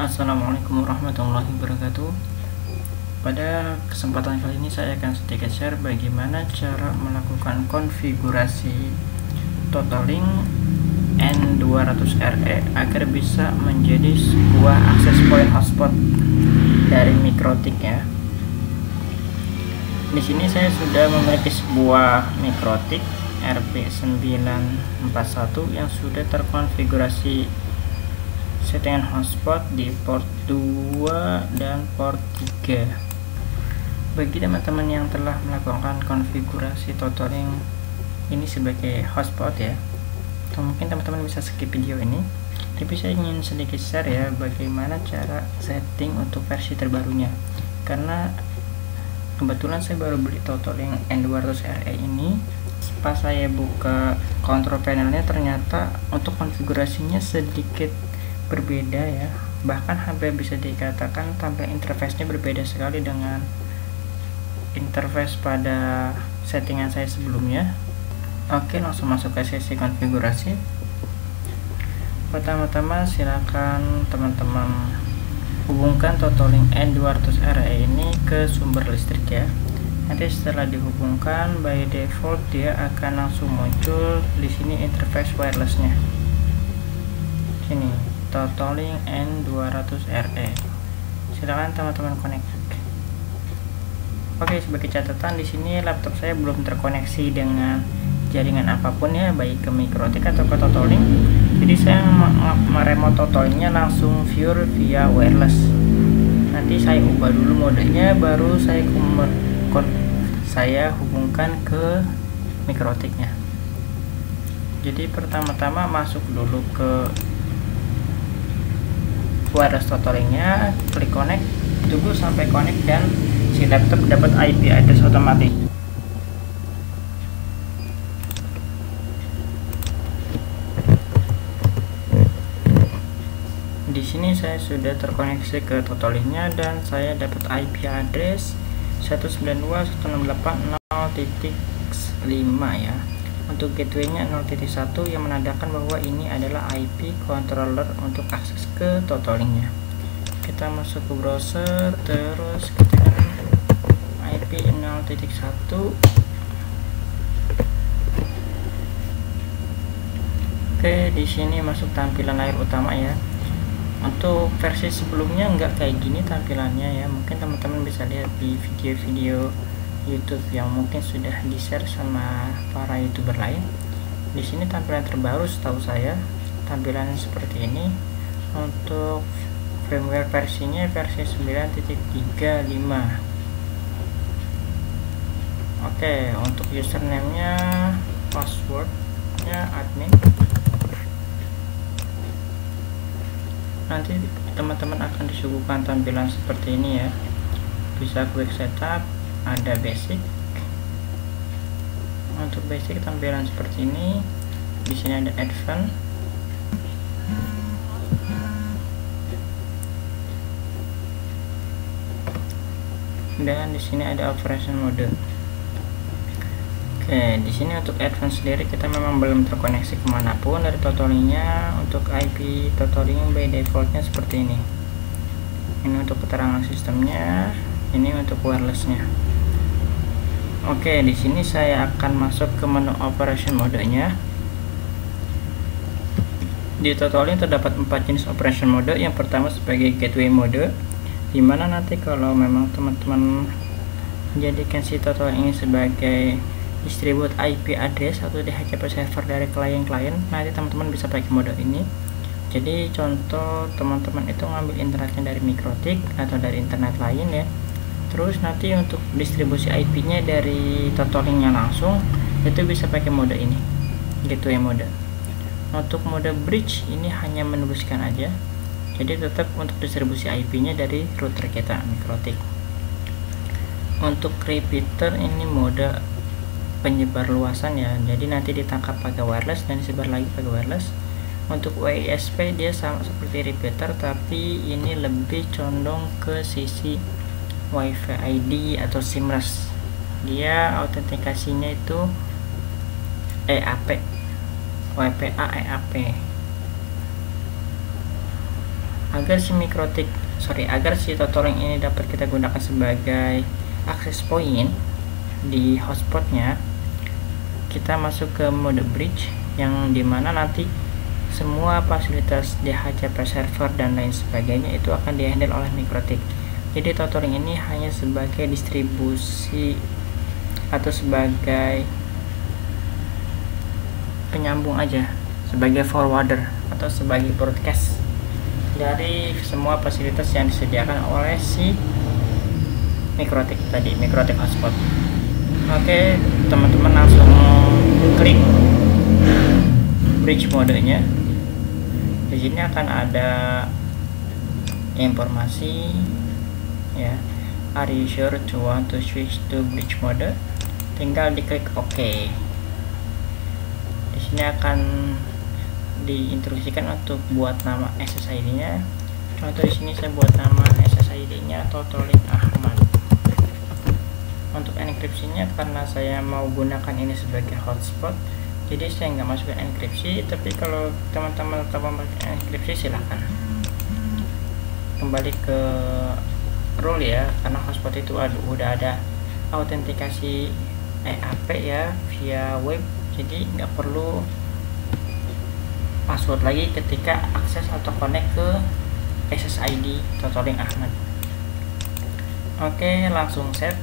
Assalamualaikum warahmatullahi wabarakatuh. Pada kesempatan kali ini saya akan sedikit share bagaimana cara melakukan konfigurasi Totalink N200RE agar bisa menjadi sebuah access point hotspot dari Mikrotik ya. Di sini saya sudah memiliki sebuah Mikrotik RP941 yang sudah terkonfigurasi settingan hotspot di port 2 dan port 3. Bagi teman-teman yang telah melakukan konfigurasi Totalink ini sebagai hotspot ya, atau mungkin teman-teman bisa skip video ini, tapi saya ingin sedikit share ya bagaimana cara setting untuk versi terbarunya, karena kebetulan saya baru beli Totalink N200RE ini. Pas saya buka control panelnya, ternyata untuk konfigurasinya sedikit berbeda ya, bahkan hampir bisa dikatakan tampilan interface-nya berbeda sekali dengan interface pada settingan saya sebelumnya. Oke, langsung masuk ke sesi konfigurasi. Pertama-tama silakan teman-teman hubungkan Totalink N200RE ini ke sumber listrik ya. Nanti setelah dihubungkan, by default dia akan langsung muncul di sini interface wirelessnya. Sini Totalink N200RE. Silakan teman-teman connect. Oke, sebagai catatan di sini laptop saya belum terkoneksi dengan jaringan apapun ya, baik ke Mikrotik atau ke Totalink. Jadi saya meremote Totalinknya langsung pure via wireless. Nanti saya ubah dulu modenya, baru saya hubungkan ke Mikrotiknya. Jadi pertama-tama masuk dulu ke wireless Totalinknya, klik connect, tunggu sampai connect dan si laptop dapat IP address otomatis. Di sini saya sudah terkoneksi ke Totalinknya dan saya dapat IP address 192.168.0.5 ya. Untuk gateway-nya 0.1 yang menandakan bahwa ini adalah IP controller untuk akses ke Totalink-nya. Kita masuk ke browser, terus ketikkan IP 0.1. Oke, di sini masuk tampilan layar utama ya. Untuk versi sebelumnya nggak kayak gini tampilannya ya. Mungkin teman-teman bisa lihat di video-video YouTube yang mungkin sudah di-share sama para YouTuber lain. Di sini tampilan terbaru setahu saya tampilannya seperti ini. Untuk firmware versinya versi 9.35. Oke, untuk username-nya, password-nya admin. Nanti teman-teman akan disuguhkan tampilan seperti ini ya. Bisa quick setup, ada basic. Untuk basic tampilan seperti ini. Di sini ada advance. Dan di sini ada operation mode. Oke, di sini untuk advance sendiri kita memang belum terkoneksi kemanapun dari Totalink-nya. Untuk IP Totalink by defaultnya seperti ini. Ini untuk keterangan sistemnya, ini untuk wirelessnya. Oke, di sini saya akan masuk ke menu operation modenya. Di Totalink terdapat 4 jenis operation mode. Yang pertama sebagai gateway mode, dimana nanti kalau memang teman-teman menjadikan si Totalink ini sebagai distribute IP address atau DHCP server dari klien-klien, nanti teman-teman bisa pakai mode ini. Jadi contoh teman-teman itu ngambil internetnya dari Mikrotik atau dari internet lain ya, terus nanti untuk distribusi IP-nya dari Totalink-nya langsung, itu bisa pakai mode ini, gateway mode. Untuk mode bridge ini hanya meneruskan aja, jadi tetap untuk distribusi IP-nya dari router kita Mikrotik. Untuk repeater ini mode penyebar luasan ya, jadi nanti ditangkap pakai wireless dan disebar lagi pakai wireless. Untuk WISP dia sama seperti repeater, tapi ini lebih condong ke sisi WiFi ID atau seamless. Dia autentikasinya itu EAP, WPA EAP. Agar si TotalLink ini dapat kita gunakan sebagai access point di hotspotnya, kita masuk ke mode bridge, yang dimana nanti semua fasilitas DHCP server dan lain sebagainya itu akan dihandle oleh MikroTik. Jadi TotalLink ini hanya sebagai distribusi atau sebagai penyambung aja, sebagai forwarder atau sebagai broadcast dari semua fasilitas yang disediakan oleh si MikroTik tadi, MikroTik hotspot. Oke, teman-teman langsung klik bridge modenya. Di sini akan ada informasi ya, are you sure to want to switch to bridge mode? Tinggal diklik OK. Di sini akan diinstruksikan untuk buat nama SSID-nya. Contoh di sini saya buat nama SSID-nya TotalLink Ahmad. Untuk enkripsinya, karena saya mau gunakan ini sebagai hotspot, jadi saya nggak masukin enkripsi. Tapi kalau teman-teman tetap memakai enkripsi, silahkan kembali ke rule ya, karena hotspot itu udah ada autentikasi EAP ya via web, jadi nggak perlu password lagi ketika akses atau connect ke SSID TotalLink Ahmad. Oke, langsung set.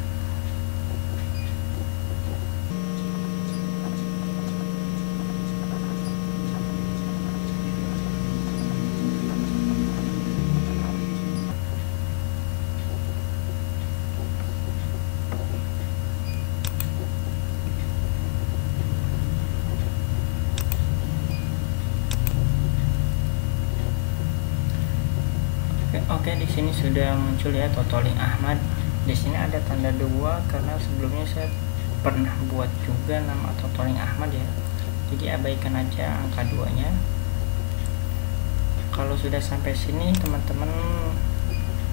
Oke, di sini sudah muncul ya TotalLink Ahmad. Di sini ada tanda 2 karena sebelumnya saya pernah buat juga nama TotalLink Ahmad ya. Jadi abaikan aja angka 2-nya. Kalau sudah sampai sini, teman-teman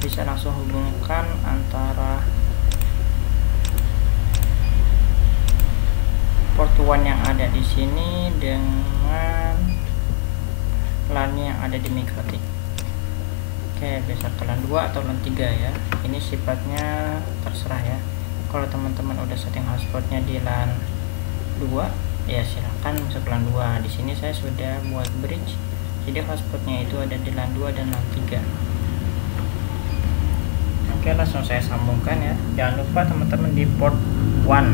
bisa langsung hubungkan antara port 1 yang ada di sini dengan LAN yang ada di MikroTik. Oke, bisa ke LAN 2 atau LAN 3 ya. Ini sifatnya terserah ya. Kalau teman-teman udah setting hotspotnya di LAN 2, ya silahkan masuk LAN 2. Di sini saya sudah buat bridge, jadi hotspotnya itu ada di LAN 2 dan LAN 3. Oke, langsung saya sambungkan ya. Jangan lupa teman-teman di port 1.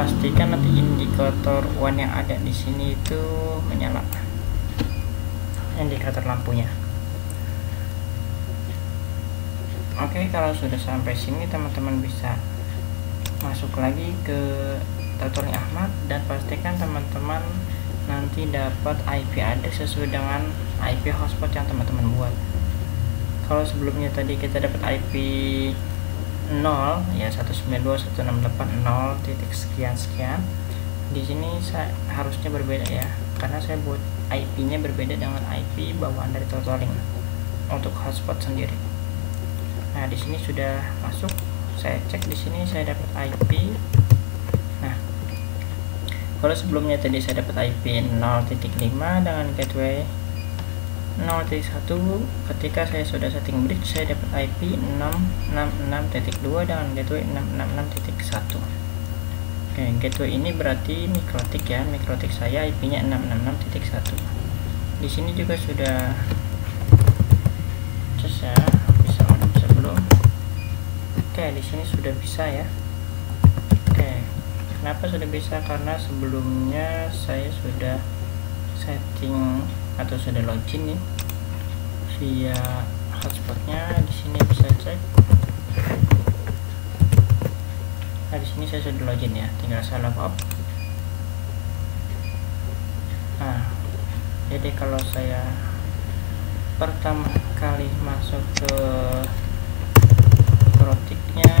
Pastikan nanti indikator 1 yang ada di sini itu menyala, indikator lampunya. Oke, kalau sudah sampai sini teman-teman bisa masuk lagi ke TotalLink Ahmad dan pastikan teman-teman nanti dapat IP address sesuai dengan IP hotspot yang teman-teman buat. Kalau sebelumnya tadi kita dapat IP 0 ya, 192.168.0 titik sekian. Di sini saya harusnya berbeda ya, karena saya buat IP-nya berbeda dengan IP bawaan dari TotalLink untuk hotspot sendiri. Nah, di sini sudah masuk. Saya cek di sini saya dapat IP. Nah, kalau sebelumnya tadi saya dapat IP 0.5 dengan gateway 0.1, ketika saya sudah setting bridge saya dapat IP 666.2 dengan gateway 666.1. Oke, gateway ini berarti MikroTik ya. MikroTik saya IP-nya 666.1. Di sini juga sudah ya, bisa sebelum. Oke, di sini sudah bisa ya. Oke, kenapa sudah bisa? Karena sebelumnya saya sudah setting atau sudah login nih via hotspotnya. Di sini bisa cek. Nah, di sini saya sudah login ya, tinggal saya log out. Nah, jadi kalau saya pertama kali masuk ke MikroTiknya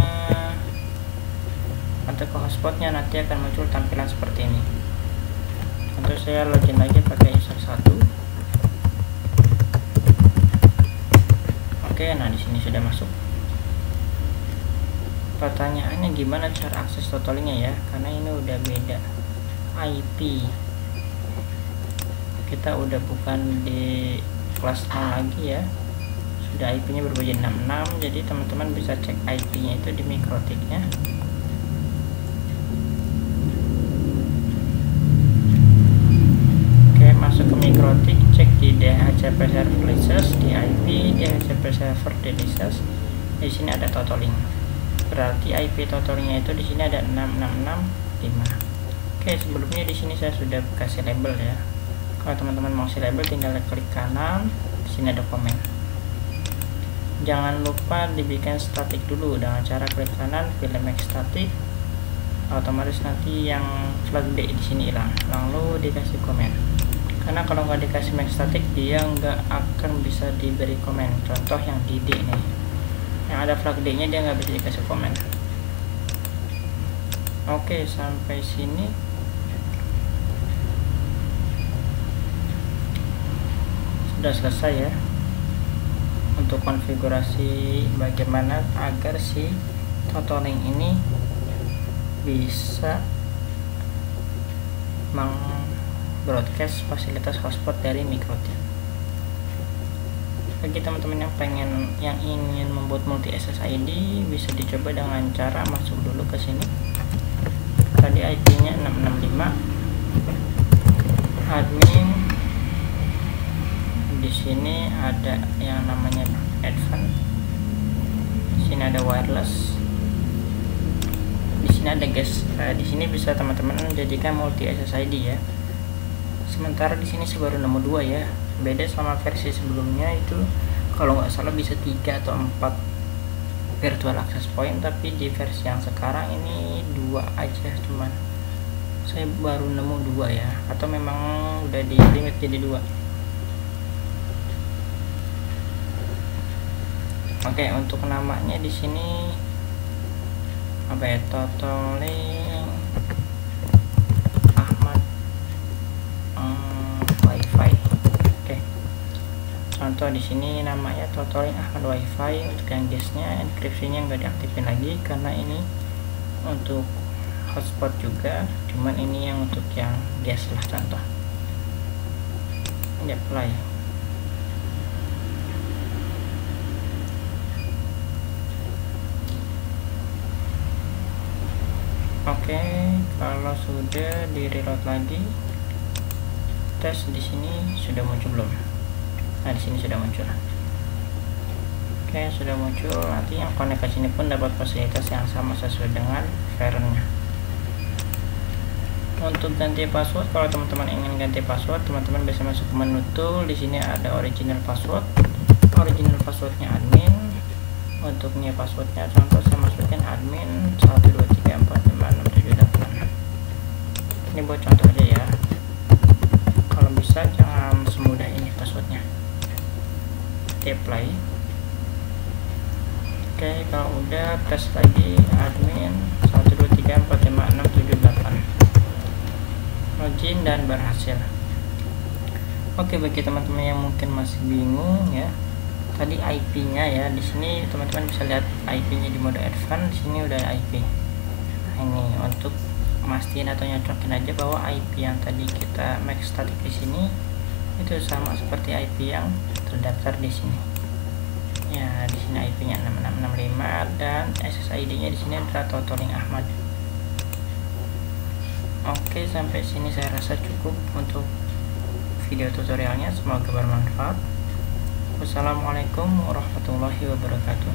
atau ke hotspotnya, nanti akan muncul tampilan seperti ini. Untuk saya login lagi pakai user 1. Oke, nah di sini sudah masuk. Pertanyaannya gimana cara akses TotalLink-nya ya, karena ini udah beda IP. kita udah bukan di kelas 0 lagi ya, sudah IP nya berbagian 66. Jadi teman-teman bisa cek IP nya itu di mikrotiknya. Oke, masuk ke mikrotik, cek di DHCP server license, di IP DHCP server license. Di sini ada totaling, berarti IP totalnya itu di sini ada 6665. Oke, sebelumnya di sini saya sudah kasih label ya. Kalau teman-teman mau kasih label, tinggal klik kanan, di sini ada komen. Jangan lupa dibikin static dulu dengan cara klik kanan, pilih make static. Otomatis nanti yang flag D di sini hilang, lalu dikasih komen. Karena kalau nggak dikasih make static, dia nggak akan bisa diberi komen. Contoh yang di D nih, yang ada flag D nya dia nggak bisa dikasih komen. Oke, sampai sini sudah selesai ya untuk konfigurasi bagaimana agar si totaling ini bisa meng-broadcast fasilitas hotspot dari mikrotik. Bagi teman-teman yang ingin membuat multi SSID, bisa dicoba dengan cara masuk dulu ke sini. Tadi IP-nya 665, admin. Di sini ada yang namanya advance, di sini ada wireless, di sini ada guest. Di sini bisa teman-teman menjadikan multi SSID ya. Sementara di sini saya baru nemu 2 ya, beda sama versi sebelumnya itu kalau nggak salah bisa 3 atau 4 virtual access point, tapi di versi yang sekarang ini 2 aja, cuman saya baru nemu 2 ya, atau memang udah di limit jadi 2. Oke, untuk namanya di sini apa ya, totaling Ahmad Wi-Fi. Oke, contoh di sini namanya totaling Ahmad Wi-Fi. Untuk yang guestnya, enkripsinya nggak diaktifin lagi karena ini untuk hotspot juga, cuman ini yang untuk yang guest lah. Contoh ini apply. Oke, kalau sudah di reload lagi, tes di sini sudah muncul belum? Nah, di sini sudah muncul. Oke, sudah muncul. Nanti yang connect ke sini pun dapat fasilitas yang sama sesuai dengan variantnya. Untuk ganti password, kalau teman-teman ingin ganti password, teman-teman bisa masuk ke menu tool. Di sini ada original password. Original passwordnya admin. Untuk new passwordnya, contoh saya masukin admin 123456788. Ini buat contoh aja ya. Kalau bisa jangan semudah ini passwordnya. Apply. Oke, kalau udah tes lagi admin 123456788. Login dan berhasil. Oke, bagi teman-teman yang mungkin masih bingung ya, tadi IP-nya ya, di sini teman-teman bisa lihat IP-nya di mode advance. Di sini udah ada IP. Nah, ini untuk mastiin atau nyocokin aja bahwa IP yang tadi kita make static di sini itu sama seperti IP yang terdaftar di sini. Ya, di sini IP-nya 6665 dan SSID-nya di sini adalah totaling Ahmad. Oke, sampai sini saya rasa cukup untuk video tutorialnya. Semoga bermanfaat. Wassalamualaikum warahmatullahi wabarakatuh.